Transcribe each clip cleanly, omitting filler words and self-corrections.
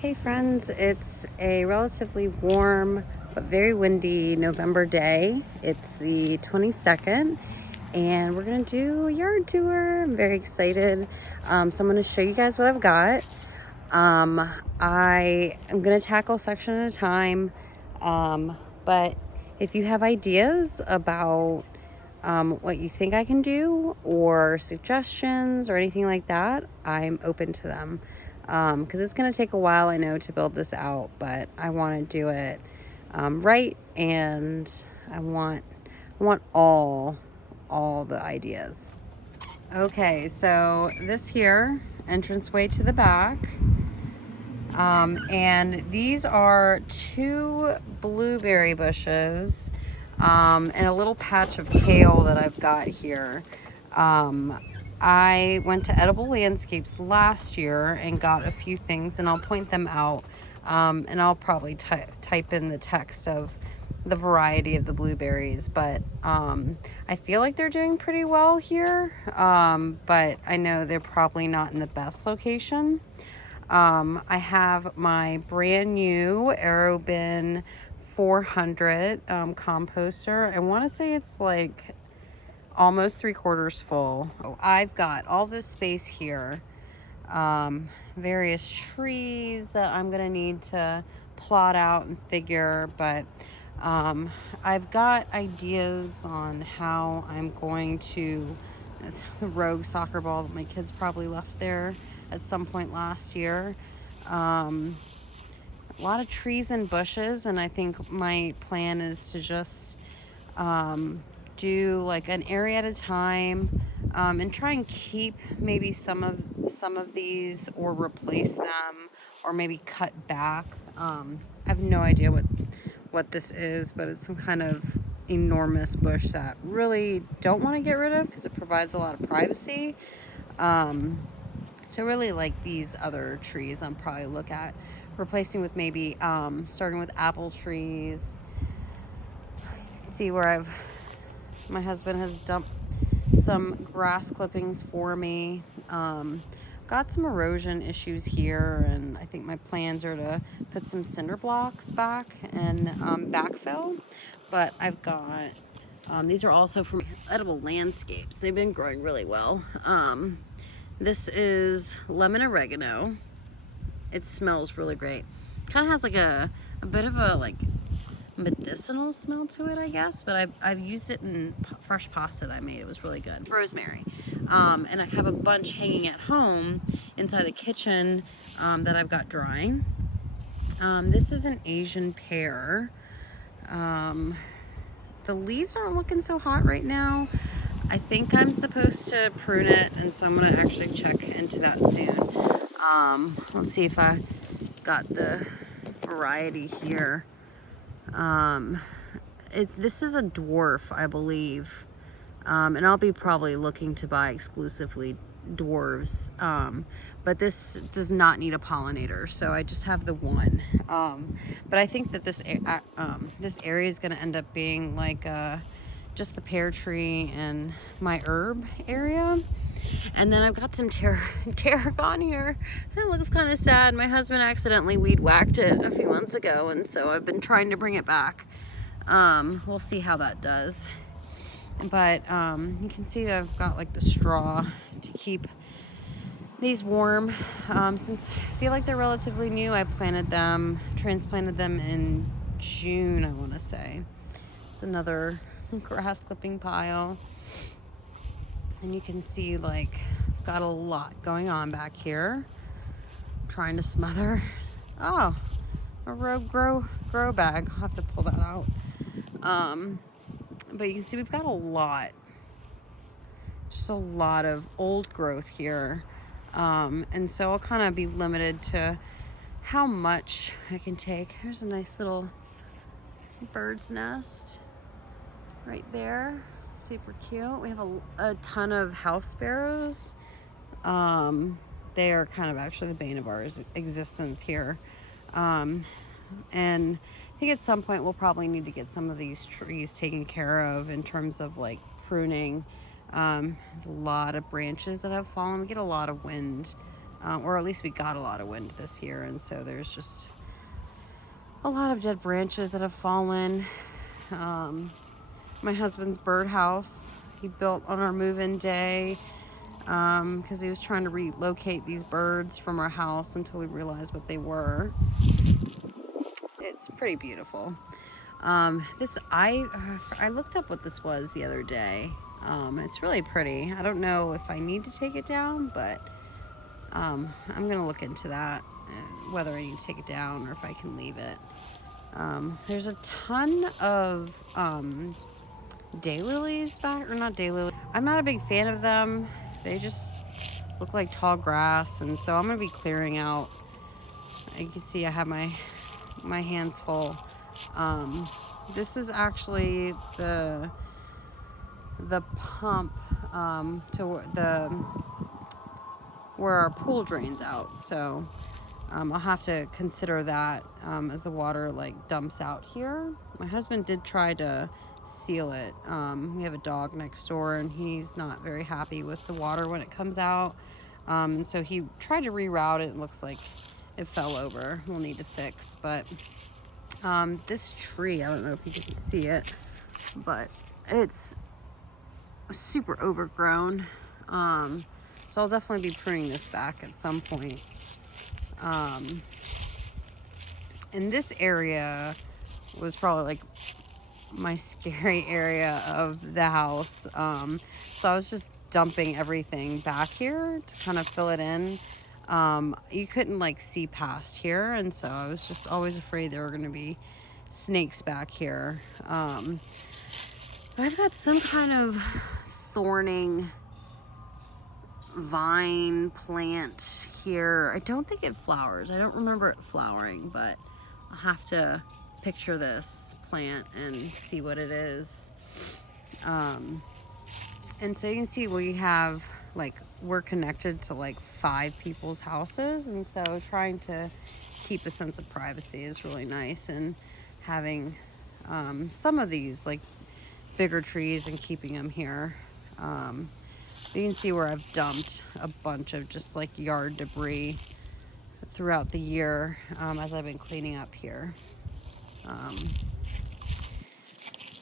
Hey friends, it's a relatively warm but very windy November day. It's the 22nd and we're gonna do a yard tour. I'm very excited. So I'm gonna show you guys what I've got. I am gonna tackle a section at a time, but if you have ideas about what you think I can do or suggestions or anything like that, I'm open to them. Because it's going to take a while, I know, to build this out, but I want to do it right, and I want all the ideas. Okay, so this here entranceway to the back, and these are 2 blueberry bushes and a little patch of kale that I've got here. I went to Edible Landscapes last year and got a few things, and I'll point them out, and I'll probably type in the text of the variety of the blueberries, but I feel like they're doing pretty well here, but I know they're probably not in the best location. I have my brand new Aerobin 400 composter. I want to say it's like almost 3/4 full. I've got all this space here, various trees that I'm gonna need to plot out and figure, but I've got ideas on how I'm going to, this rogue soccer ball that my kids probably left there at some point last year. A lot of trees and bushes, and I think my plan is to just do like an area at a time, and try and keep maybe some of these, or replace them, or maybe cut back. I have no idea what this is, but it's some kind of enormous bush that really don't want to get rid of because it provides a lot of privacy. So really, like these other trees, I'm probably look at replacing with maybe starting with apple trees. You can see where my husband has dumped some grass clippings for me. Got some erosion issues here, and I think my plans are to put some cinder blocks back and backfill. But I've got, these are also from Edible Landscapes. They've been growing really well. This is lemon oregano. It smells really great. Kind of has like a bit of a like medicinal smell to it, I guess, but I've used it in fresh pasta that I made. It was really good. Rosemary, and I have a bunch hanging at home inside the kitchen that I've got drying. This is an Asian pear. The leaves aren't looking so hot right now. I think I'm supposed to prune it, and so I'm gonna actually check into that soon. Let's see if I got the variety here. This is a dwarf, I believe, and I'll be probably looking to buy exclusively dwarves, but this does not need a pollinator, so I just have the one. But I think that this area is going to end up being like just the pear tree and my herb area. And then I've got some tarragon here. It looks kind of sad. My husband accidentally weed whacked it a few months ago, and so I've been trying to bring it back. We'll see how that does. But you can see that I've got like the straw to keep these warm. Since I feel like they're relatively new, I transplanted them in June, I want to say. It's another grass clipping pile. And you can see, like, got a lot going on back here. Trying to smother. Oh, a rogue grow bag. I'll have to pull that out. But you can see we've got a lot. Just a lot of old growth here. And so I'll kind of be limited to how much I can take. There's a nice little bird's nest right there. Super cute. We have a ton of house sparrows. They are kind of actually the bane of our existence here. And I think at some point we'll probably need to get some of these trees taken care of in terms of like pruning. There's a lot of branches that have fallen. We get a lot of wind or at least we got a lot of wind this year, and so there's just a lot of dead branches that have fallen. My husband's birdhouse he built on our move-in day because he was trying to relocate these birds from our house until we realized what they were. It's pretty beautiful. I looked up what this was the other day. It's really pretty. I don't know if I need to take it down, but I'm gonna look into that, whether I need to take it down or if I can leave it. There's a ton of daylilies back, or not daylilies. I'm not a big fan of them. They just look like tall grass, and so I'm gonna be clearing out. You can see I have my hands full. This is actually the pump to the where our pool drains out. So I'll have to consider that as the water like dumps out here. My husband did try to seal it. We have a dog next door, and he's not very happy with the water when it comes out. And so he tried to reroute it. It looks like it fell over. We'll need to fix, but this tree, I don't know if you can see it, but it's super overgrown. So I'll definitely be pruning this back at some point. And this area was probably like my scary area of the house. So I was just dumping everything back here to kind of fill it in. You couldn't like see past here, and so I was just always afraid there were going to be snakes back here. But I've got some kind of thorning vine plant here. I don't think it flowers. I don't remember it flowering, but I'll have to picture this plant and see what it is. And so you can see we're connected to like 5 people's houses, and so trying to keep a sense of privacy is really nice, and having some of these like bigger trees and keeping them here. You can see where I've dumped a bunch of just like yard debris throughout the year as I've been cleaning up here.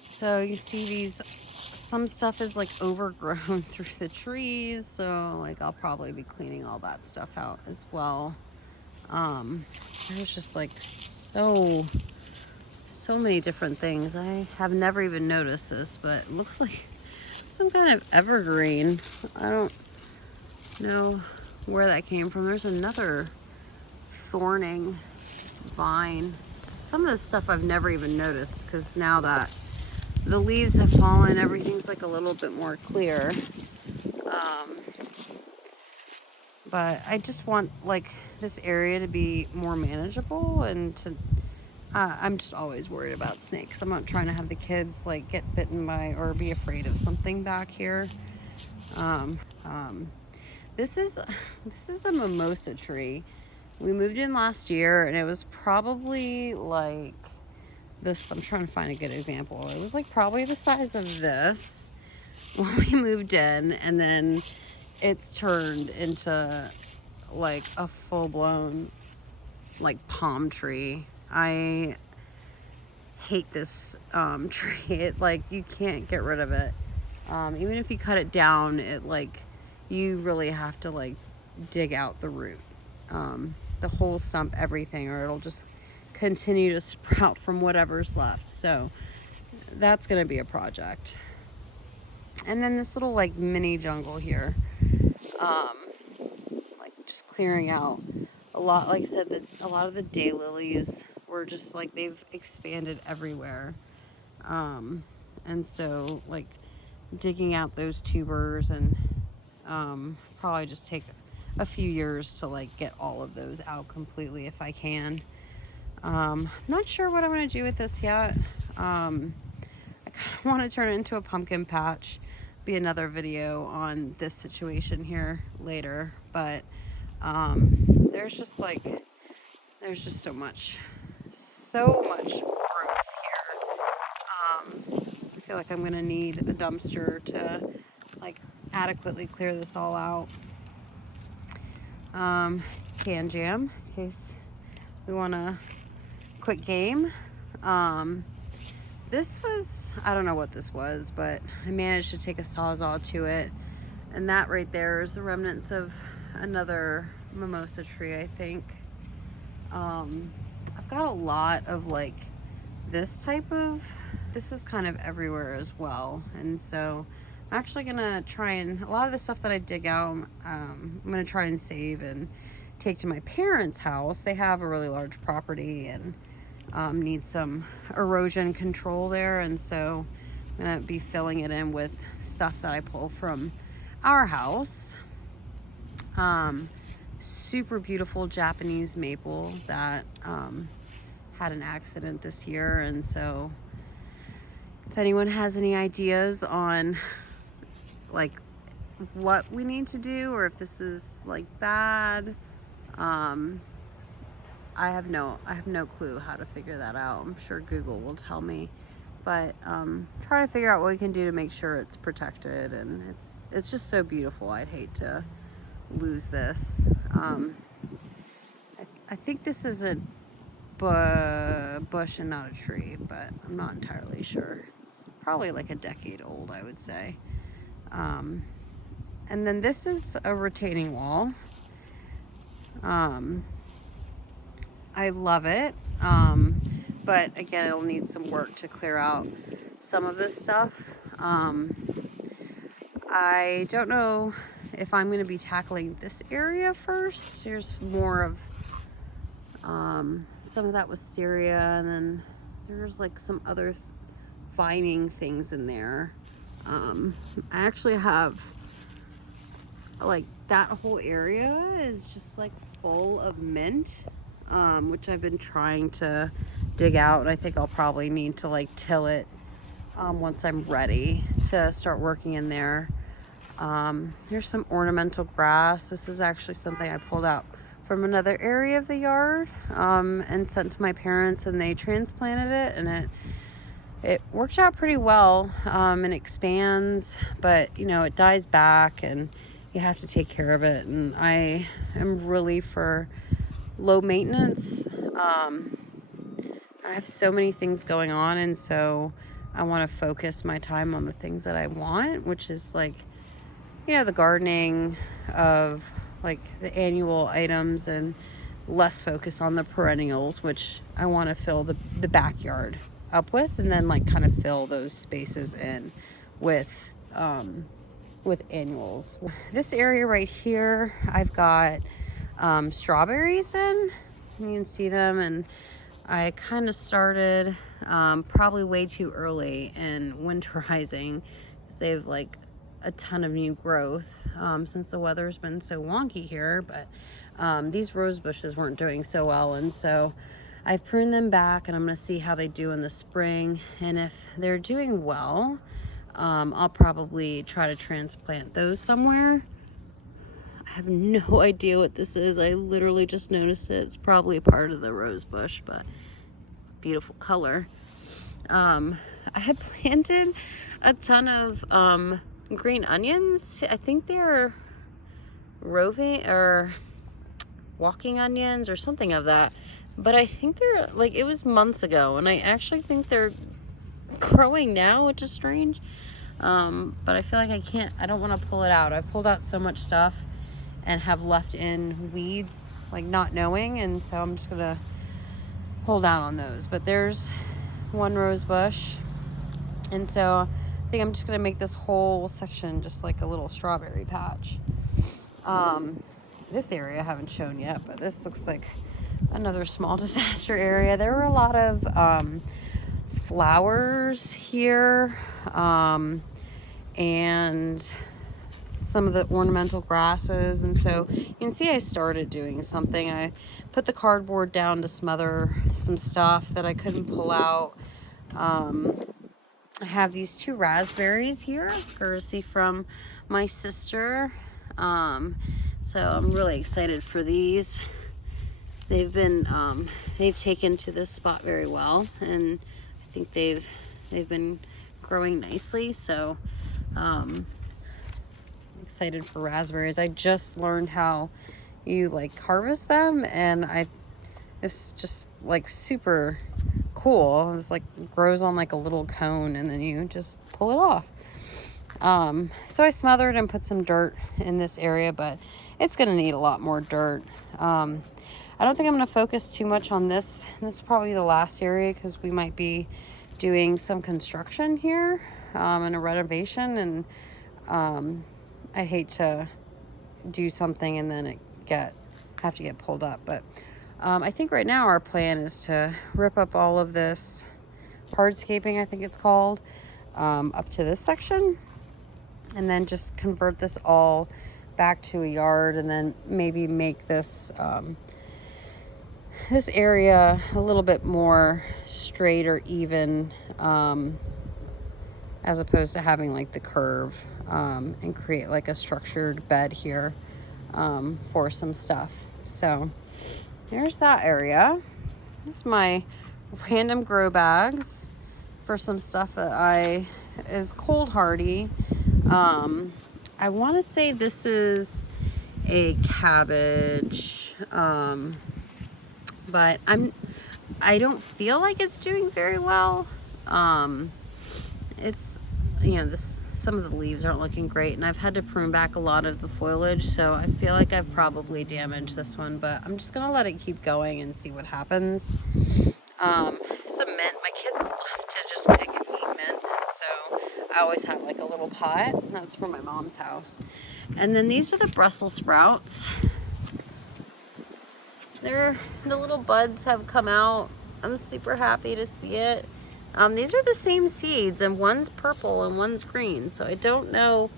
So you see some stuff is like overgrown through the trees, so like I'll probably be cleaning all that stuff out as well. There's just like so many different things. I have never even noticed this, but it looks like some kind of evergreen. I don't know where that came from. There's another thorning vine. Some of this stuff I've never even noticed, because now that the leaves have fallen, everything's like a little bit more clear. But I just want like this area to be more manageable, and to I'm just always worried about snakes. I'm not trying to have the kids like get bitten by or be afraid of something back here. This is a mimosa tree. We moved in last year, and it was probably like this. I'm trying to find a good example. It was like probably the size of this when we moved in, and then it's turned into like a full-blown like palm tree. I hate this tree. It like, you can't get rid of it. Even if you cut it down, it like, you really have to like dig out the root, the whole stump, everything, or it'll just continue to sprout from whatever's left. So that's gonna be a project. And then this little like mini jungle here, like just clearing out a lot. Like I said, that a lot of the daylilies were just like, they've expanded everywhere. And so like digging out those tubers, and probably just take a few years to like get all of those out completely if I can. I'm not sure what I'm going to do with this yet. I kind of want to turn it into a pumpkin patch. Be another video on this situation here later, but there's just so much growth here. I feel like I'm gonna need a dumpster to like adequately clear this all out. can jam in case we want a quick game. This was, I don't know what this was, but I managed to take a Sawzall to it. And that right there is the remnants of another mimosa tree, I think. I've got a lot of like this type of, this is kind of everywhere as well. And so I'm actually gonna try and, a lot of the stuff that I dig out, I'm gonna try and save and take to my parents' house. They have a really large property and need some erosion control there. And so I'm gonna be filling it in with stuff that I pull from our house. Super beautiful Japanese maple that had an accident this year. And so if anyone has any ideas on like what we need to do, or if this is like bad, I have no clue how to figure that out. I'm sure Google will tell me, but try to figure out what we can do to make sure it's protected. And it's just so beautiful. I'd hate to lose this. I think this is a bush and not a tree, but I'm not entirely sure. It's probably like a decade old, I would say. And then this is a retaining wall. I love it, but again, it'll need some work to clear out some of this stuff. I don't know if I'm going to be tackling this area first. Here's more of some of that wisteria, and then there's like some other vining things in there. I actually have like that whole area is just like full of mint, which I've been trying to dig out, and I think I'll probably need to like till it once I'm ready to start working in there. Here's some ornamental grass. This is actually something I pulled out from another area of the yard and sent to my parents, and they transplanted it, and it worked out pretty well, and expands, but you know, it dies back and you have to take care of it. And I am really for low maintenance. I have so many things going on, and so I want to focus my time on the things that I want, which is like, you know, the gardening of like the annual items, and less focus on the perennials, which I want to fill the backyard up with, and then like kind of fill those spaces in with annuals. This area right here, I've got strawberries in. You can see them, and I kind of started probably way too early in winterizing, because they've like a ton of new growth since the weather's been so wonky here. But these rose bushes weren't doing so well, and so I've pruned them back, and I'm going to see how they do in the spring. And if they're doing well, I'll probably try to transplant those somewhere. I have no idea what this is. I literally just noticed it. It's probably a part of the rose bush, but beautiful color. I had planted a ton of green onions. I think they're roving or walking onions or something of that, but I think they're like, it was months ago, and I actually think they're growing now, which is strange. But I feel like I don't want to pull it out. I've pulled out so much stuff and have left in weeds, like not knowing, and so I'm just gonna hold out on those. But there's one rose bush, and so I think I'm just gonna make this whole section just like a little strawberry patch. This area I haven't shown yet, but this looks like another small disaster area. There were a lot of flowers here, and some of the ornamental grasses, and so you can see I started doing something. I put the cardboard down to smother some stuff that I couldn't pull out. I have these 2 raspberries here, courtesy from my sister. So I'm really excited for these. They've taken to this spot very well, and I think they've been growing nicely. So excited for raspberries. I just learned how, you like harvest them, and it's just like super cool. It's like grows on like a little cone, and then you just pull it off. So I smothered and put some dirt in this area, but it's gonna need a lot more dirt. I don't think I'm gonna focus too much on this. This is probably the last area because we might be doing some construction here, and a renovation, and I'd hate to do something and then have to get pulled up. But I think right now our plan is to rip up all of this hardscaping, I think it's called, up to this section, and then just convert this all back to a yard, and then maybe make this this area a little bit more straight or even, as opposed to having like the curve, and create like a structured bed here, for some stuff. So there's that area. There's my random grow bags for some stuff that is cold hardy. I want to say this is a cabbage, but I don't feel like it's doing very well. It's, some of the leaves aren't looking great, and I've had to prune back a lot of the foliage, so I feel like I've probably damaged this one, but I'm just gonna let it keep going and see what happens. Some mint. My kids love to just pick and eat mint, and so I always have like a little pot. That's from my mom's house. And then these are the Brussels sprouts. The little buds have come out. I'm super happy to see it. These are the same seeds, and one's purple and one's green, so I don't know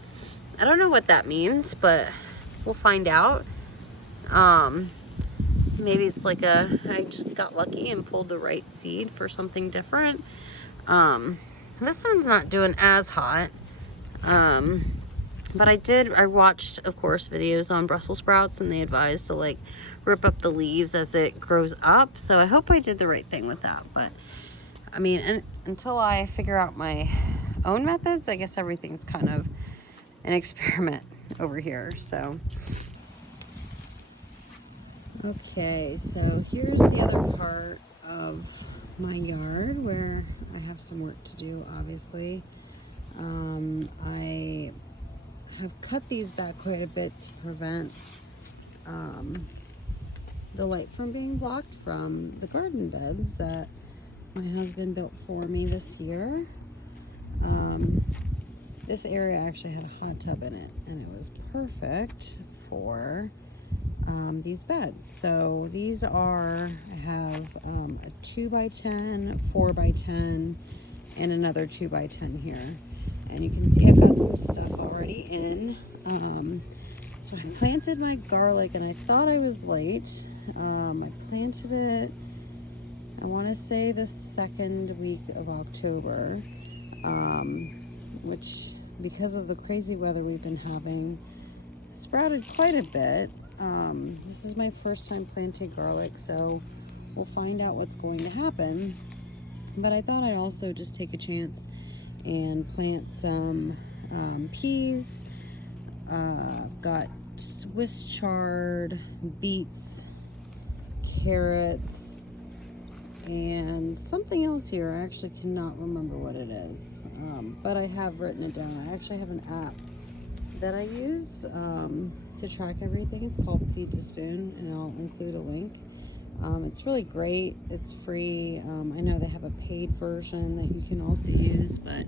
what that means, but we'll find out. Maybe it's like I just got lucky and pulled the right seed for something different. This one's not doing as hot, but I watched, of course, videos on Brussels sprouts, and they advised to like rip up the leaves as it grows up, so I hope I did the right thing with that. But I mean, and until I figure out my own methods, I guess everything's kind of an experiment over here. So okay, so here's the other part of my yard where I have some work to do, obviously. I have cut these back quite a bit to prevent the light from being blocked from the garden beds that my husband built for me this year. This area actually had a hot tub in it, and it was perfect for these beds. So these I have a 2x10, 4x10, and another 2x10 here. And you can see I've got some stuff already in. So I planted my garlic, and I thought I was late. I planted it, I want to say the second week of October, which, because of the crazy weather we've been having, sprouted quite a bit. This is my first time planting garlic, so we'll find out what's going to happen. But I thought I'd also just take a chance and plant some peas. I've got Swiss chard, beets, carrots, and something else here. I actually cannot remember what it is, but I have written it down. I actually have an app that I use to track everything. It's called Seed to Spoon, and I'll include a link. It's really great. It's free. I know they have a paid version that you can also use, but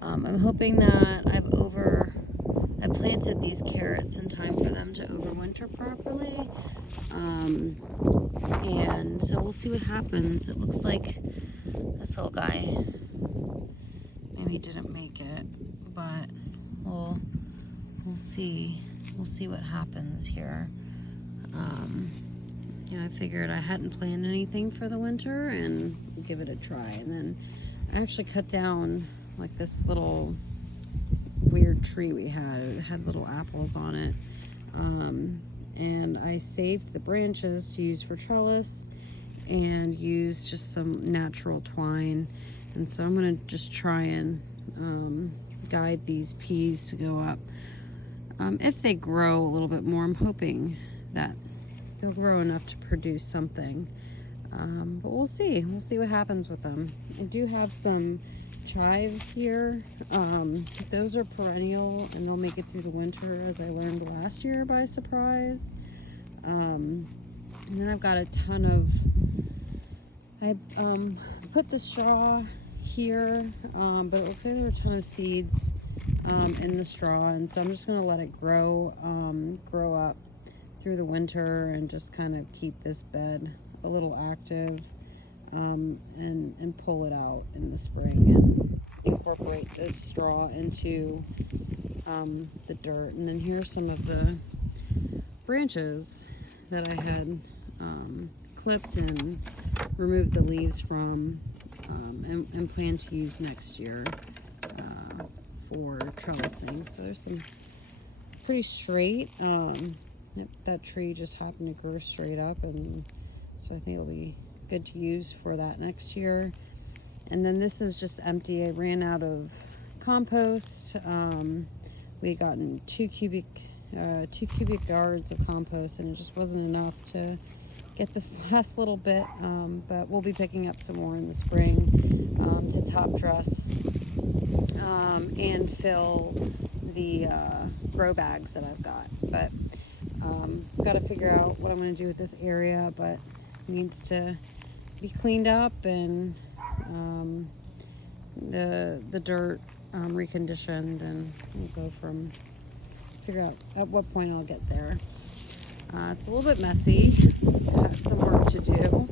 I'm hoping that I planted these carrots in time for them to overwinter properly. And so we'll see what happens. It looks like this little guy maybe didn't make it, but we'll see. We'll see what happens here. I figured I hadn't planned anything for the winter and give it a try. And then I actually cut down like this little weird tree we had. It had little apples on it. And I saved the branches to use for trellis and used just some natural twine. And so I'm gonna just try and guide these peas to go up. If they grow a little bit more, I'm hoping that they'll grow enough to produce something. But we'll see. We'll see what happens with them. I do have some chives here. Those are perennial and they'll make it through the winter, as I learned last year by surprise. And then I've got a ton of, I put the straw here, but it looks like there are a ton of seeds in the straw, and so I'm just going to let it grow up through the winter and just kind of keep this bed a little active, and pull it out in the spring and incorporate this straw into the dirt. And then here's some of the branches that I had clipped and removed the leaves from, and plan to use next year for trellising. So there's some pretty straight. That tree just happened to grow straight up, and so I think it'll be good to use for that next year. And then this is just empty. I ran out of compost. We had gotten 2 cubic yards of compost, and it just wasn't enough to get this last little bit. But we'll be picking up some more in the spring to top dress and fill the grow bags that I've got. But got to figure out what I'm going to do with this area, but it needs to be cleaned up and the dirt reconditioned, and we'll go from figure out at what point I'll get there. It's a little bit messy. Got some work to do.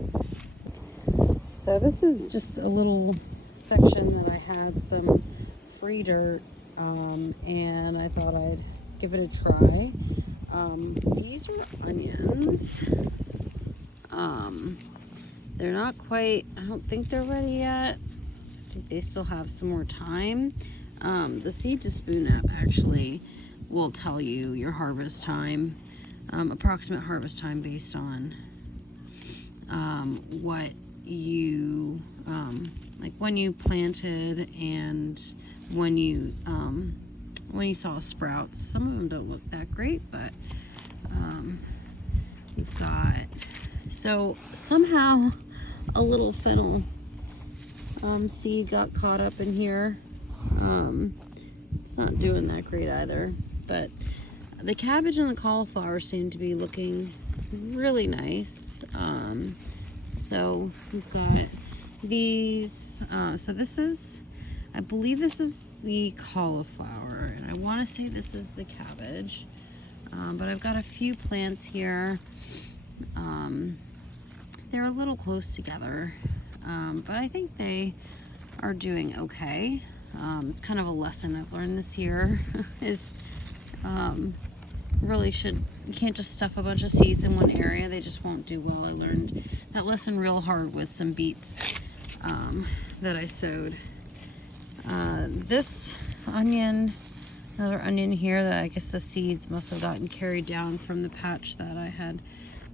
So this is just a little section that I had some free dirt, and I thought I'd give it a try. These are onions. They're not quite, I don't think they're ready yet. I think they still have some more time. The seed to spoon app actually will tell you your harvest time, approximate harvest time based on what you, like when you planted and when you saw sprouts. Some of them don't look that great, but we've got, so somehow a little fennel seed got caught up in here. It's not doing that great either, but the cabbage and the cauliflower seem to be looking really nice. So we've got these, so this is, I believe this is the cauliflower, and I want to say this is the cabbage, but I've got a few plants here. They're a little close together, but I think they are doing okay. It's kind of a lesson I've learned this year is really you can't just stuff a bunch of seeds in one area. They just won't do well. I learned that lesson real hard with some beets that I sowed. This onion, another onion here that I guess the seeds must have gotten carried down from the patch that I had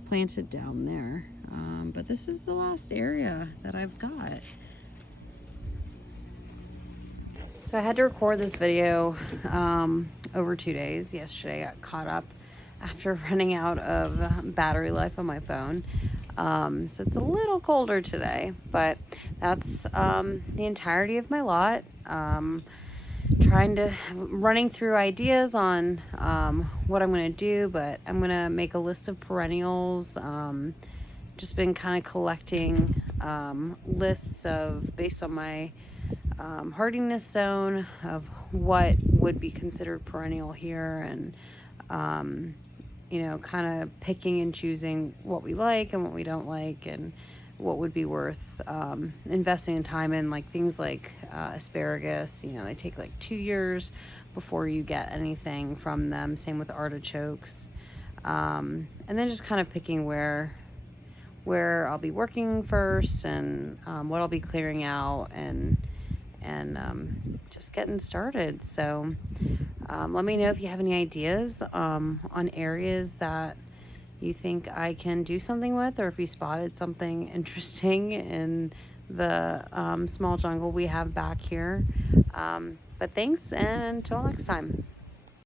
planted down there. But this is the last area that I've got. So I had to record this video over 2 days. Yesterday I got caught up after running out of battery life on my phone. So it's a little colder today, but that's the entirety of my lot. Running through ideas on what I'm going to do, but I'm going to make a list of perennials. Just been kind of collecting lists based on my hardiness zone of what would be considered perennial here, and kind of picking and choosing what we like and what we don't like, and what would be worth investing in time in, like things like asparagus. They take like 2 years before you get anything from them. Same with artichokes. And then just kind of picking where I'll be working first, and what I'll be clearing out, and just getting started. So let me know if you have any ideas on areas that you think I can do something with, or if you spotted something interesting in the small jungle we have back here. But thanks, and until next time.